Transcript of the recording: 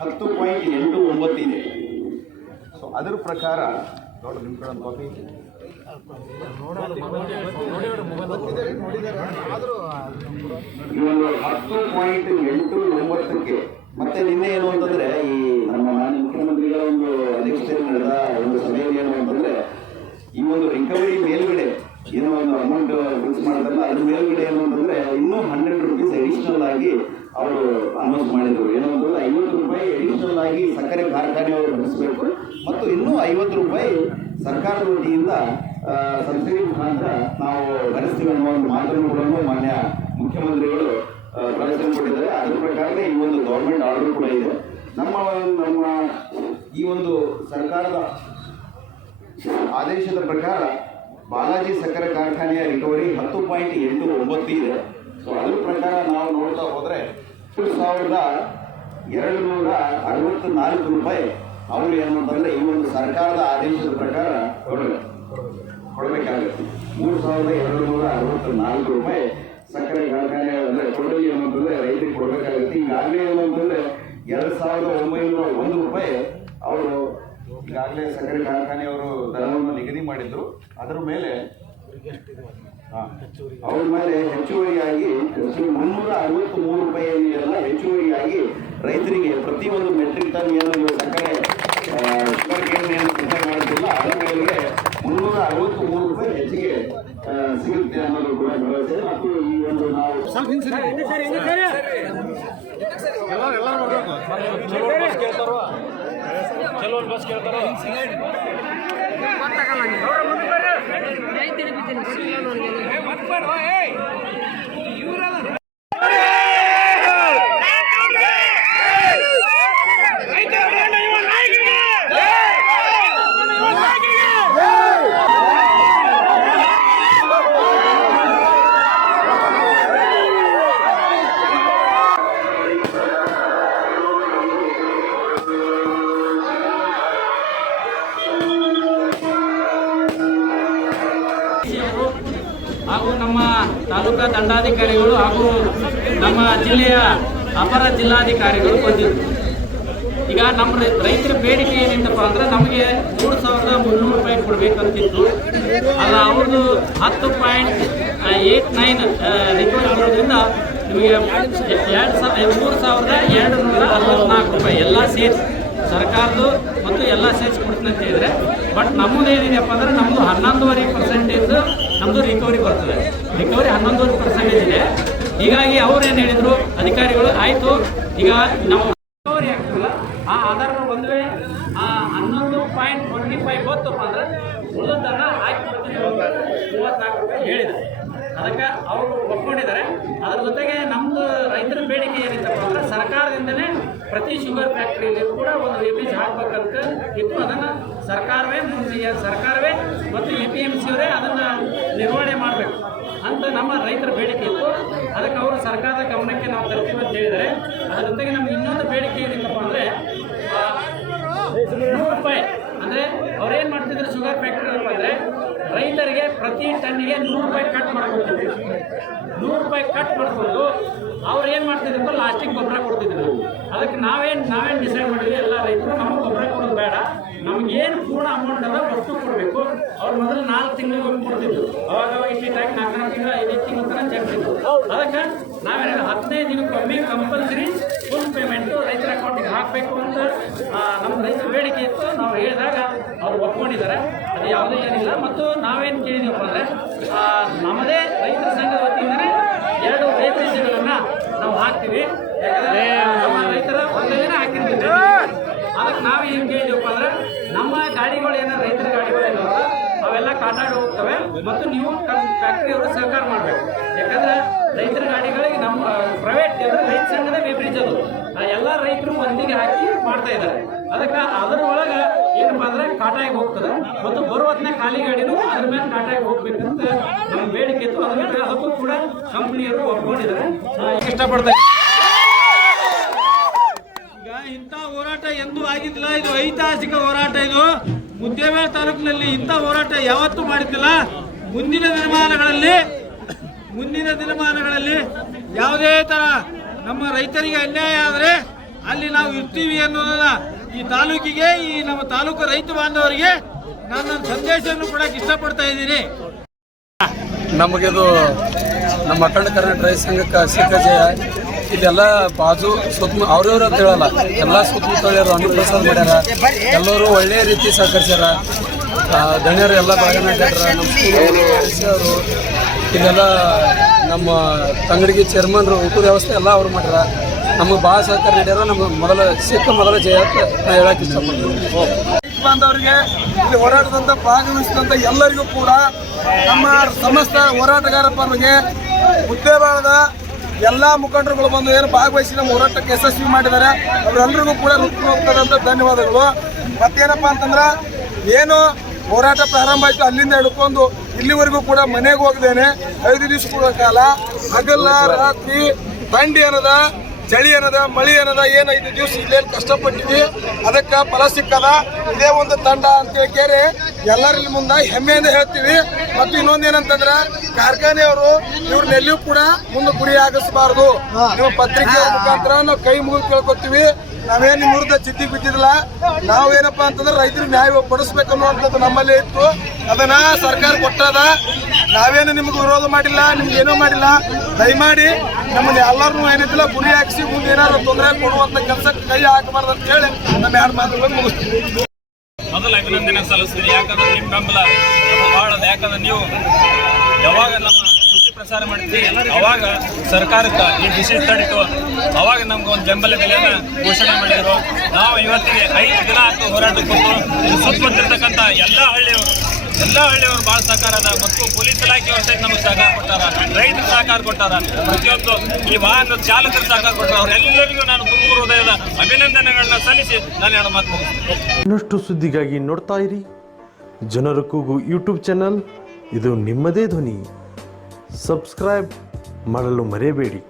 ಹತ್ತು ಪಾಯಿಂಟ್ ಎಂಟು ಒಂಬತ್ತು ಇದೆ. ಸೊ ಅದರ ಪ್ರಕಾರ, ನೋಡಿ ನಿಮ್ಮ ಕಡೆ ಕಾಪಿ ಹತ್ತು ಪಾಯಿಂಟ್ ಎಂಟು ಒಂಬತ್ತಕ್ಕೆ, ಮತ್ತೆ ನಿನ್ನೆ ಏನು ಅಂತಂದ್ರೆ ನಮ್ಮ ಮಾನ್ಯ ಮುಖ್ಯಮಂತ್ರಿಗಳ ಒಂದು ಅಧ್ಯಕ್ಷತೆಯಲ್ಲಿ ನಡೆದ ಒಂದು ಸಭೆಯಲ್ಲಿ ಏನು ಅಂತಂದ್ರೆ ಈ ಒಂದು ರಿಕವರಿ ಮೇಲ್ಗಡೆ ಏನೋ ಒಂದು ಅಮೌಂಟ್ ಫಿಕ್ಸ್ ಮಾಡ್ತಾರಲ್ಲ ಅದ್ರ ಮೇಲ್ಗಡೆ ಏನು ಅಂತಂದ್ರೆ ಇನ್ನೂ ಹಂಡ್ರೆಡ್ ರುಪೀಸ್ ಅಡಿಷನಲ್ ಆಗಿ ಅವರು ಅನೌನ್ಸ್ ಮಾಡಿದ್ರು. ಏನೋ ಒಂದು ಐವತ್ತು ರೂಪಾಯಿ ಅಡಿಷನಲ್ ಆಗಿ ಸಕ್ಕರೆ ಕಾರ್ಖಾನೆಯವರು ಭರಿಸಬೇಕು ಮತ್ತು ಇನ್ನೂ ಐವತ್ತು ರೂಪಾಯಿ ಸರ್ಕಾರದ ವತಿಯಿಂದ ಸಬ್ಸಿಡಿ ಮುಖಾಂತರ ನಾವು ಭರಿಸ್ತೀವಿ ಅನ್ನೋ ಒಂದು ಮಾತನ್ನು ಮಾನ್ಯ ಮುಖ್ಯಮಂತ್ರಿಗಳು ಪ್ರಯತ್ನ ಕೊಟ್ಟಿದ್ದಾರೆ. ಅದರ ಪ್ರಕಾರನೇ ಈ ಒಂದು ಗೌರ್ಮೆಂಟ್ ಆರ್ಡರ್ ಕೂಡ ಇದೆ. ನಮ್ಮ ನಮ್ಮ ಈ ಒಂದು ಸರ್ಕಾರದ ಆದೇಶದ ಪ್ರಕಾರ ಬಾಲಾಜಿ ಸಕ್ಕರೆ ಕಾರ್ಖಾನೆಯ ರಿಕವರಿ ಹತ್ತು ಪಾಯಿಂಟ್ ಎಂಟು ಒಂಬತ್ತು ಇದೆ. ಸೊ ಅದ್ರ ಪ್ರಕಾರ ನಾವು ನೋಡ್ತಾ ಹೋದರೆ ಸಾವಿರದ ಎರಡು ನೂರ ಅರವತ್ತು ನಾಲ್ಕು ರೂಪಾಯಿ ಅವರು ಏನು ಅಂತಂದ್ರೆ ಈ ಒಂದು ಸರ್ಕಾರದ ಆದೇಶದ ಪ್ರಕಾರ ಕೊಡಬೇಕು. ಕೊಡಬೇಕಾಗುತ್ತೆ. ಮೂರು ಸಾವಿರದ ಎರಡು ನೂರ ಅರವತ್ತು ನಾಲ್ಕು ರೂಪಾಯಿ ಸಕ್ಕರೆ ಕಾರ್ಖಾನೆ ಅಂದ್ರೆ ಕೊಡಲಿ ಏನಂತಂದ್ರೆ ರೈತರಿಗೆ ಕೊಡಬೇಕಾಗುತ್ತೆ. ಈಗಾಗಲೇ ಏನು ಅಂತಂದ್ರೆ ಎರಡು ಸಾವಿರದ ಒಂಬೈನೂರ ಒಂದು ರೂಪಾಯಿ ಅವರು ಈಗಾಗಲೇ ಸಕ್ಕರೆ ಕಾರ್ಖಾನೆಯವರು ದರವನ್ನು ನಿಗದಿ ಮಾಡಿದ್ರು ಅದರ ಮೇಲೆ. ಅವ್ರ ಮೇಲೆ ಹೆಚ್ಚುವರಿಯಾಗಿ ಹೆಚ್ಚು ಮುನ್ನೂರ ಅರವತ್ತು ಮೂರು ರೂಪಾಯಿ ಹೆಚ್ಚುವರಿಯಾಗಿ ರೈತರಿಗೆ ಪ್ರತಿ ಒಂದು ಮೆಟ್ರಿಕ್ ಟನ್ ಏನು ಸಕ್ಕರೆ ಶುಗರ್ ಕೇನ್ ಏನು ಸಕ್ಕರೆ ಮಾಡ್ತಿಲ್ಲ ಅದರ ಮೇಲೆ ಮುನ್ನೂರ ಅರವತ್ತು ಮೂರು ರೂಪಾಯಿ ಹೆಚ್ಚಿಗೆ ಸಿಗುತ್ತೆ ಅನ್ನೋದು ಕೂಡ ಭರವಸೆ. ಮತ್ತು ಈ ಒಂದು ನಾವು ಕೆಲವೊಂದು ಬಸ್ ಇಲ್ಲ ಅವರು ಹಾಗೂ ನಮ್ಮ ತಾಲೂಕಾ ದಂಡಾಧಿಕಾರಿಗಳು ಹಾಗೂ ನಮ್ಮ ಜಿಲ್ಲೆಯ ಅಪರ ಜಿಲ್ಲಾಧಿಕಾರಿಗಳು ಬಂದಿದ್ದರು. ಈಗ ನಮ್ಮ ರೈತರ ಬೇಡಿಕೆ ಏನಿತ್ತಪ್ಪ ಅಂದ್ರೆ ನಮಗೆ ಮೂರು ಸಾವಿರದ ಮುನ್ನೂರು ರೂಪಾಯಿ ಕೊಡಬೇಕಂತಿತ್ತು. ಅಲ್ಲ, ಅವ್ರದ್ದು ಹತ್ತು ಪಾಯಿಂಟ್ ಏಟ್ ನೈನ್ ರಿಕವರಿ ಮಾಡೋದ್ರಿಂದ ನಿಮಗೆ ಎರಡು ಸಾವಿರ ಮೂರು ಸಾವಿರದ ಎರಡು ನೂರ ಅರವತ್ನಾಲ್ಕು ರೂಪಾಯಿ ಎಲ್ಲ ಸೇರಿಸಿ ಸರ್ಕಾರದ್ದು ಮತ್ತು ಎಲ್ಲ ಸೇರಿಸಿ ಅಂತ ಹೇಳಿದ್ರೆ ಬಟ್ ನಮ್ಮದು ಏನಿದೆಯಪ್ಪ ಅಂದ್ರೆ ನಮ್ದು ಹನ್ನೊಂದುವರೆ ಪರ್ಸೆಂಟೇಜ್ ನಮ್ದು ರಿಕವರಿ ಬರ್ತದೆ. ರಿಕವರಿ ಹನ್ನೊಂದುವರೆ ಪರ್ಸೆಂಟೇಜ್ ಇದೆ. ಹೀಗಾಗಿ ಅವ್ರು ಏನು ಹೇಳಿದರು? ಅಧಿಕಾರಿಗಳು, ಆಯಿತು, ಈಗ ನಾವು ರಿಕವರಿ ಆಗ್ತದಲ್ಲ, ಆ ಆಧಾರ ಒಂದ್ವೆ ಆ ಹನ್ನೊಂದು ಪಾಯಿಂಟ್ ಟ್ವೆಂಟಿ ಫೈವ್ ಗೊತ್ತಪ್ಪ ಅಂದ್ರೆ ಉಳಿದನ್ನ ಹಾಕಿ ಮೂವತ್ನಾಲ್ಕು ರೂಪಾಯಿ ಹೇಳಿದ್ದಾರೆ ಅದಕ್ಕೆ ಅವರು ಒಪ್ಕೊಂಡಿದ್ದಾರೆ. ಅದ್ರ ಜೊತೆಗೆ ನಮ್ಮದು ರೈತರ ಬೇಡಿಕೆ ಏನಿತ್ತಪ್ಪ ಅಂದ್ರೆ ಸರ್ಕಾರದಿಂದನೇ ಪ್ರತಿ ಶುಗರ್ ಫ್ಯಾಕ್ಟ್ರಿಯಲ್ಲಿ ಕೂಡ ಒಂದು ಲಿಮಿಟ್ ಹಾಕ್ಬೇಕಂತ ಇತ್ತು. ಅದನ್ನು ಸರ್ಕಾರವೇ ಮುಂದೆ ಸರ್ಕಾರವೇ ಮತ್ತು ಎ ಪಿ ಎಂ ಸಿಯವರೇ ಅದನ್ನು ನಿರ್ವಹಣೆ ಮಾಡಬೇಕು ಅಂತ ನಮ್ಮ ರೈತರ ಬೇಡಿಕೆ ಇತ್ತು. ಅದಕ್ಕೆ ಅವರು ಸರ್ಕಾರದ ಗಮನಕ್ಕೆ ನಾವು ತರ್ತೀವಿ ಅಂತ ಹೇಳಿದರೆ ಅದರ ಜೊತೆಗೆ ನಮ್ಗೆ ಇನ್ನೊಂದು ಬೇಡಿಕೆ ಏನಿತ್ತಪ್ಪ ಅಂದರೆ ನೂರು ರೂಪಾಯಿ ಅಂದರೆ ಅವ್ರೇನು ಮಾಡ್ತಿದ್ರು ಶುಗರ್ ಫ್ಯಾಕ್ಟ್ರಿ ಅಂದರೆ ರೈತರಿಗೆ ಟನ್ನಿಗೆ ನೂರು ರೂಪಾಯಿ ಕಟ್ ಮಾಡ್ಕೊತಿದ್ರು ನೂರು ರೂಪಾಯಿ ಕಟ್ ಮಾಡಿಕೊಂಡು ಅವ್ರು ಏನು ಮಾಡ್ತಿದ್ರು ಲಾಸ್ಟಿಗೆ ಗೊಬ್ಬರ ಕೊಡ್ತಿದ್ರು. ಅದಕ್ಕೆ ನಾವೇನು ನಾವೇನು ಡಿಸೈಡ್ ಮಾಡಿದ್ವಿ? ಎಲ್ಲ ರೈತರು ನಮಗೆ ಗೊಬ್ಬರ ಕೊಡೋದು ಬೇಡ. ನಮಗೇನು ಪೂರ್ಣ ಅಮೌಂಟ್ ಅದ ಅಷ್ಟು ಕೊಡಬೇಕು. ಅವ್ರು ಮೊದಲು ನಾಲ್ಕು ತಿಂಗಳಿಗೆ ಒಮ್ಮೆ ಕೊಡ್ತಿದ್ರು. ಅವಾಗ ಅವಾಗ ಟೈಮ್ ನಾಲ್ಕು ತಿಂಗಳು ಐದೈದು ತಿಂಗಳ ತನಕ ಅದಕ್ಕೆ ನಾವೇನು ಹದಿನೈದು ದಿನಕ್ಕೊಮ್ಮೆ ಕಂಪಲ್ಸರಿ ಫುಲ್ ಪೇಮೆಂಟು ರೈತರ ಅಕೌಂಟಿಗೆ ಹಾಕಬೇಕು ಅಂತ ನಮ್ಮ ರೈತರ ಬೇಡಿಕೆ ಇತ್ತು. ನಾವು ಹೇಳಿದಾಗ ಅವರು ಒಪ್ಕೊಂಡಿದ್ದಾರೆ. ಅದು ಯಾವುದೇ ಏನಿಲ್ಲ. ಮತ್ತು ನಾವೇನು ಕೇಳಿದೀವಪ್ಪ ಅಂದರೆ ನಮ್ಮದೇ ರೈತರ ಸಂಘದ ವತಿಯಿಂದಲೇ ಎರಡು ರೈತಗಳನ್ನು ನಾವು ಹಾಕ್ತೀವಿ. ಯಾಕಂದರೆ ನಮ್ಮ ರೈತರ ಒಂದು ದಿನ ಹಾಕಿರ್ತೀವಿ. ಅದಕ್ಕೆ ನಾವು ಏನು ಕೇಳಿದೀವಪ್ಪ ಅಂದ್ರೆ, ನಮ್ಮ ಗಾಡಿಗಳು ಏನಾರು ರೈತರ ಗಾಡಿಗಳು ಏನಾದ್ರು ಅವೆಲ್ಲ ಕಾಟಾಡಿ ಹೋಗ್ತವೆ. ಮತ್ತು ನೀವು ಫ್ಯಾಕ್ಟ್ರಿಯವರು ಸಹಕಾರ ಮಾಡಬೇಕು. ಯಾಕಂದ್ರೆ ರೈತರ ಗಾಡಿಗಳಿಗೆ ನಮ್ಮ ಪ್ರೈವೇಟ್ ಅಂದ್ರೆ ರೈತ ಸಂಘದ ವಿಪರೀತ ಅದು. ಆ, ಎಲ್ಲ ರೈತರು ಒಂದಿಗೆ ಹಾಕಿ ಮಾಡ್ತಾ ಇದ್ದಾರೆ. ಅದಕ್ಕೆ ಅದರ ಒಳಗೆ ಏನಪ್ಪಾ ಅಂದ್ರೆ ಕಾಟಾಗಿ ಹೋಗ್ತದೆ. ಮತ್ತು ಬರೋ ಹೊತ್ತಿನ ಖಾಲಿ ಗಾಡಿನೂ ಅದ್ರ ಮೇಲೆ ಕಾಟಾಗಿ ಹೋಗ್ಬೇಕಂತ ನಮ್ಮ ಬೇಡಿಕೆ ಇತ್ತು. ಅದ್ರ ಮೇಲೆ ಅದಕ್ಕೂ ಕೂಡ ಕಂಪ್ನಿಯವರು ಒಪ್ಕೊಂಡಿದ್ದಾರೆ. ಇಷ್ಟಪಡ್ತಾ. ಈಗ ಇಂಥ ಹೋರಾಟ ಎಂದೂ ಆಗಿದ್ದಿಲ್ಲ. ಇದು ಐತಿಹಾಸಿಕ ಹೋರಾಟ ಇದು. ಮುದ್ದೇಬೇಳೆ ತಾಲೂಕಿನಲ್ಲಿ ಇಂಥ ಹೋರಾಟ ಯಾವತ್ತೂ ಮಾಡಿದ್ದಿಲ್ಲ. ಮುಂದಿನ ದಿನಮಾನಗಳಲ್ಲಿ ಮುಂದಿನ ದಿನಮಾನಗಳಲ್ಲಿ ಯಾವುದೇ ತರ ನಮ್ಮ ರೈತರಿಗೆ ಅನ್ಯಾಯ ಆದರೆ ಅಲ್ಲಿ ನಾವು ಇರ್ತೀವಿ ಅನ್ನೋದನ್ನ ಈ ತಾಲೂಕಿಗೆ, ಈ ನಮ್ಮ ತಾಲೂಕು ರೈತ ಬಾಂಧವರಿಗೆ ನಾನು ನನ್ನ ಸಂದೇಶವನ್ನು ಕೊಡಕ್ಕೆ ಇಷ್ಟಪಡ್ತಾ ಇದ್ದೀನಿ. ನಮಗಿದು ನಮ್ಮ ಅಖಂಡ ಕರ್ನಾಟಕ ರೈತ ಸಂಘಕ್ಕೆ ಸಿಕ್ಕ ಜಯ. ಇದೆಲ್ಲ ಬಾಜು ಸುತ್ತಮು ಅವ್ರವ್ರ ಅಂತ ಹೇಳಲ್ಲ, ಎಲ್ಲ ಸುತ್ತಮುತ್ತ ಅನುಪ್ರಸಾದ ಮಾಡ್ಯಾರ. ಎಲ್ಲರೂ ಒಳ್ಳೆಯ ರೀತಿ ಸಹಕರಿಸ್ಯಾರ. ಆ, ದಣಿಯರು ಎಲ್ಲ ಅವರು ಇದೆಲ್ಲ ನಮ್ಮ ತಂಗಡಿಗೆ ಚೇರ್ಮನ್ರು ಊಟದ ವ್ಯವಸ್ಥೆ ಎಲ್ಲ ಅವ್ರು ಮಾಡ್ಯಾರ. ನಮ್ಮ ಭಾಳ ಸಹಕಾರ ನೀಡ್ಯಾರ ನಮ್ಮ ಮೊದಲ ಸಿಕ್ಕ ಮೊದಲ ಜಯ ಅಂತ ನಾ ಹೇಳಕ್ಕೆ ಇಷ್ಟಪಡ್ತೀನಿ. ಬಂದವರಿಗೆ ಇಲ್ಲಿ ಹೋರಾಟದಂತ ಭಾಗವಹಿಸಿದಂತ ಎಲ್ಲರಿಗೂ ಕೂಡ ನಮ್ಮ ಸಮಸ್ತ ಹೋರಾಟಗಾರ ಪರವಾಗಿ ಮುದ್ದೇಬಾಳದ ಎಲ್ಲ ಮುಖಂಡರುಗಳು ಬಂದು ಏನು ಭಾಗವಹಿಸಿ ನಮ್ಮ ಹೋರಾಟಕ್ಕೆ ಯಶಸ್ವಿ ಮಾಡಿದ್ದಾರೆ. ಅವರೆಲ್ಲರಿಗೂ ಕೂಡ ಹೃತ್ಪೂರ್ವಕವಾದಂಥ ಧನ್ಯವಾದಗಳು. ಮತ್ತೇನಪ್ಪ ಅಂತಂದ್ರೆ ಏನು ಹೋರಾಟ ಪ್ರಾರಂಭ ಆಯಿತು, ಅಲ್ಲಿಂದ ಹಿಡ್ಕೊಂಡು ಇಲ್ಲಿವರೆಗೂ ಕೂಡ ಮನೆಗೆ ಹೋಗ್ದೇನೆ ಐದು ದಿವಸ ಕೂಡ ಕಾಲ. ಹಗಲ, ರಾತ್ರಿ, ಬಂಡಿ ಅನ್ನದ ಚಳಿ ಏನದ ಮಳಿ ಏನದ ಏನ್ ಐದು ದಿವಸ ಇಲ್ಲೇನು ಕಷ್ಟಪಟ್ಟಿವಿ ಅದಕ್ಕೆ ಫಲ ಸಿಕ್ಕದ. ಇದೇ ಒಂದು ತಂಡ ಅಂತ ಕೇರಿ ಎಲ್ಲರಲ್ಲಿ ಮುಂದೆ ಹೆಮ್ಮೆಯಿಂದ ಹೇಳ್ತೀವಿ. ಮತ್ತು ಇನ್ನೊಂದು ಏನಂತಂದ್ರೆ ಕಾರ್ಖಾನೆಯವರು ಇವ್ರನ್ನೆಲ್ಲೂ ಕೂಡ ಮುಂದೆ ಗುರಿ ಆಗಿಸಬಾರದು. ನೀವು ಪತ್ರಿಕೆ ಮುಖಾಂತರ ನಾವು ಕೈ ಮುಗಿದು ಕೇಳ್ಕೊತೀವಿ. ನಾವೇನು ವಿರುದ್ಧ ಚಿತ್ತಿ ಬಿದ್ದಿಲ್ಲ ನಾವೇನಪ್ಪಾ ಅಂತಂದ್ರೆ ರೈತರು ನ್ಯಾಯ ಪಡಿಸ್ಬೇಕು ಅನ್ನುವಂಥದ್ದು ನಮ್ಮಲ್ಲಿ ಇತ್ತು. ಅದನ್ನ ಸರ್ಕಾರ ಕೊಟ್ಟದ. ನಾವೇನು ನಿಮ್ಗೆ ವಿರೋಧ ಮಾಡಿಲ್ಲ ನಿಮ್ಗೆ ಏನೂ ಮಾಡಿಲ್ಲ. ದಯಮಾಡಿ ನಮ್ಮಲ್ಲಿ ಎಲ್ಲರೂ ಏನಿದ್ದಿಲ್ಲ ಗುರಿ ಹಾಕಿಸಿ ಮುಂದೆ ಏನಾದ್ರು ತೊಂದರೆ ಕೊಡುವಂತ ಕೆಲಸಕ್ಕೆ ಕೈ ಹಾಕಬಾರ್ದು ಅಂತ ಹೇಳಿ ನಮ್ಮ ಎರಡು ಮಾತುಗಳನ್ನು ಮುಗಿಸ್ತೀವಿ ಮೊದಲ ಅಭಿನಂದನೆ ಸಲ್ಲಿಸ್ತೀನಿ. ಯಾಕಂದ್ರೆ ನಿಮ್ಮ ಬೆಂಬಲ ಭಾಳ ಯಾಕಂದ್ರೆ ನೀವು ಯಾವಾಗ ನಮ್ಮ ಸುದ್ದಿ ಪ್ರಸಾರ ಮಾಡಿದ್ವಿ ಅವಾಗ ಸರ್ಕಾರಕ್ಕೆ ಈ ಡಿಸಿಷನ್ ತಡಿತು. ಅವಾಗ ನಮ್ಗೆ ಒಂದು ಬೆಂಬಲ ಬೆಲೆಯನ್ನ ಘೋಷಣೆ ಮಾಡಿದ್ರು. ನಾವು ಇವತ್ತಿಗೆ ಐದು ದಿನ ಆಯ್ತು ಹೋರಾಟಕ್ಕೆ ಸುತ್ತಮುತ್ತಿರ್ತಕ್ಕಂಥ ಎಲ್ಲ ಹಳ್ಳಿಯವರು ಎಲ್ಲ ಹಳ್ಳಿಯವರು ಭಾಳ ಸಹಕಾರ ಅದ ಮತ್ತು ಪೊಲೀಸ್ ಇಲಾಖೆಯವರು ಸಹಿತ ನಮಗೆ ಸಹಕಾರ ಕೊಟ್ಟಾರ, ರೈತರು ಸಹಕಾರ ಕೊಟ್ಟಾರ ಪ್ರತಿಯೊಂದು ಈ ವಾಹನ ಚಾಲಕರು ಸಹಕಾರ ಕೊಟ್ಟಾರ, ಅವರೆಲ್ಲರಿಗೂ ನಾನು ತುಂಬ ಹೃದಯದ ಅಭಿನಂದನೆಗಳನ್ನ ಸಲ್ಲಿಸಿ ನಾನು ಎರಡು ಮಾತು ಇನ್ನಷ್ಟು ಸುದ್ದಿಗಾಗಿ ನೋಡ್ತಾ ಇರಿ. ಜನರ ಕೂಗು ಯೂಟ್ಯೂಬ್ ಚಾನಲ್, ಇದು ನಿಮ್ಮದೇ ಧ್ವನಿ. ಸಬ್ಸ್ಕ್ರೈಬ್ ಮಾಡಲು ಮರೆಯಬೇಡಿ.